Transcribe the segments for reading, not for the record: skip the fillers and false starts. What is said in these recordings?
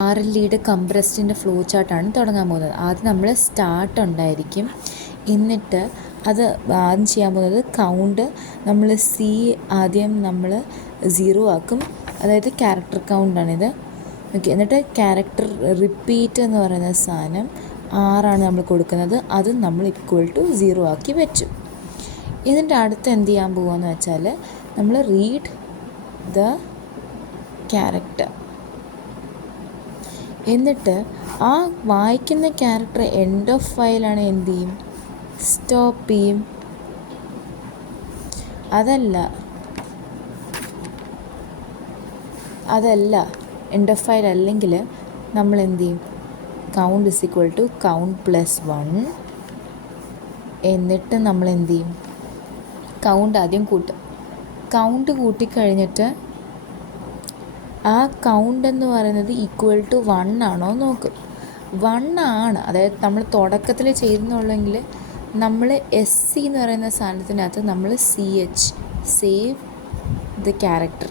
RLEയുടെ കംപ്രസ്ഡിൻ്റെ flow ചാർട്ടാണ് തുടങ്ങാൻ പോകുന്നത്. ആദ്യം നമ്മൾ സ്റ്റാർട്ട് ഉണ്ടായിരിക്കും. എന്നിട്ട് അത് ആദ്യം ചെയ്യാൻ പോകുന്നത് കൗണ്ട് നമ്മൾ ആദ്യം നമ്മൾ 0 ആക്കും. അതായത് ക്യാരക്ടർ കൗണ്ടാണിത്. ഓക്കെ, എന്നിട്ട് ക്യാരക്ടർ റിപ്പീറ്റ് എന്ന് പറയുന്ന സാധനം 6 നമ്മൾ കൊടുക്കുന്നത്. അത് നമ്മൾ =0 ആക്കി വെച്ചു. എന്നിട്ട് അടുത്ത് എന്ത് ചെയ്യാൻ പോകുകയെന്ന് വെച്ചാൽ നമ്മൾ റീഡ് ദ ക്യാരക്ടർ. എന്നിട്ട് ആ വായിക്കുന്ന ക്യാരക്ടർ എൻഡ് ഓഫ് ഫയലാണ് എന്ത് ചെയ്യും, സ്റ്റോപ്പ് ചെയ്യും. അതല്ല എൻഡ് ഓഫ് ഫയൽ അല്ലെങ്കിൽ നമ്മൾ എന്ത് ചെയ്യും, കൗണ്ട് count +1. എന്നിട്ട് നമ്മൾ എന്ത് ചെയ്യും, കൗണ്ട് ആദ്യം കൂട്ടും. കൗണ്ട് കൂട്ടിക്കഴിഞ്ഞിട്ട് ആ കൗണ്ട് എന്ന് പറയുന്നത് =1 ആണോ നോക്കും. 1 ആണ്, അതായത് നമ്മൾ തുടക്കത്തിൽ ചെയ്യുന്നുള്ളെങ്കിൽ നമ്മൾ SC എന്ന് പറയുന്ന സാധനത്തിനകത്ത് നമ്മൾ CH save the character.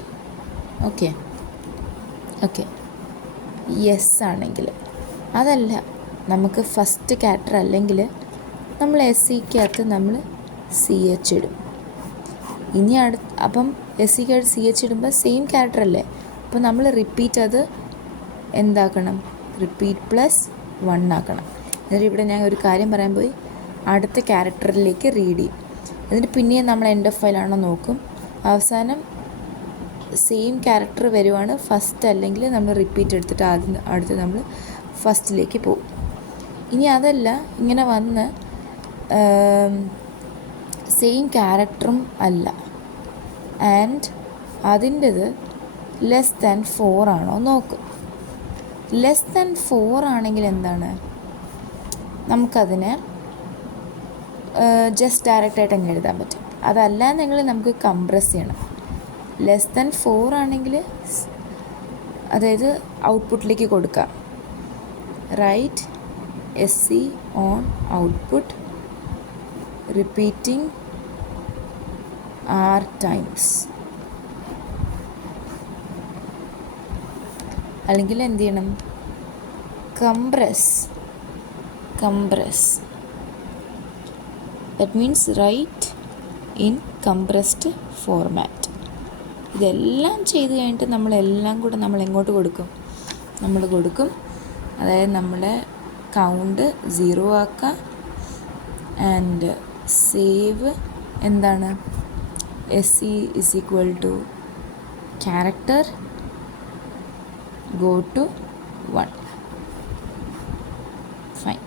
Okay yes ആണെങ്കിൽ. അതല്ല നമുക്ക് ഫസ്റ്റ് ക്യാരക്ടർ അല്ലെങ്കിൽ നമ്മൾ SCക്കകത്ത് നമ്മൾ CH ഇടും. ഇനി അപ്പം SCക്കകത്ത് CH ഇടുമ്പോൾ സെയിം ക്യാരക്ടർ അല്ലേ, അപ്പോൾ നമ്മൾ റിപ്പീറ്റ് അത് എന്താക്കണം, റിപ്പീറ്റ് +1 ആക്കണം. എന്നിട്ട് ഇവിടെ ഞാൻ ഒരു കാര്യം പറയാൻ പോയി, അടുത്ത ക്യാരക്ടറിലേക്ക് റീഡ് ചെയ്യും. എന്നിട്ട് പിന്നെയും നമ്മൾ എൻഡ് ഓഫ് ഫയലാണോ നോക്കും. അവസാനം സെയിം ക്യാരക്ടർ വരുവാണ് ഫസ്റ്റ്, അല്ലെങ്കിൽ നമ്മൾ റിപ്പീറ്റ് എടുത്തിട്ട് അടുത്ത് നമ്മൾ ഫസ്റ്റിലേക്ക് പോകും. ഇനി അതല്ല, ഇങ്ങനെ വന്ന് സെയിം ക്യാരക്ടറും അല്ല ആൻഡ് അതിൻ്റെത് <4 ആണോ നോക്കും. <4 ആണെങ്കിൽ എന്താണ്, നമുക്കതിനെ ജസ്റ്റ് ഡയറക്റ്റായിട്ട് അങ്ങ് എഴുതാൻ പറ്റും. അതല്ലാന്നെങ്കിൽ നമുക്ക് കംപ്രസ് ചെയ്യണം. <4 ആണെങ്കിൽ അതായത് ഔട്ട്പുട്ടിലേക്ക് കൊടുക്കാം. Write SC on output repeating R times. അല്ലെങ്കിൽ എന്ത് ചെയ്യണം, compress. That means write in compressed format. ഇതെല്ലാം ചെയ്ത് കഴിഞ്ഞിട്ട് നമ്മളെല്ലാം കൂടെ നമ്മൾ എങ്ങോട്ട് കൊടുക്കും, അതായത് നമ്മുടെ കൗണ്ട് 0 ആക്കുക ആൻഡ് സേവ് എന്താണ്, SC = character go to 1. Fine.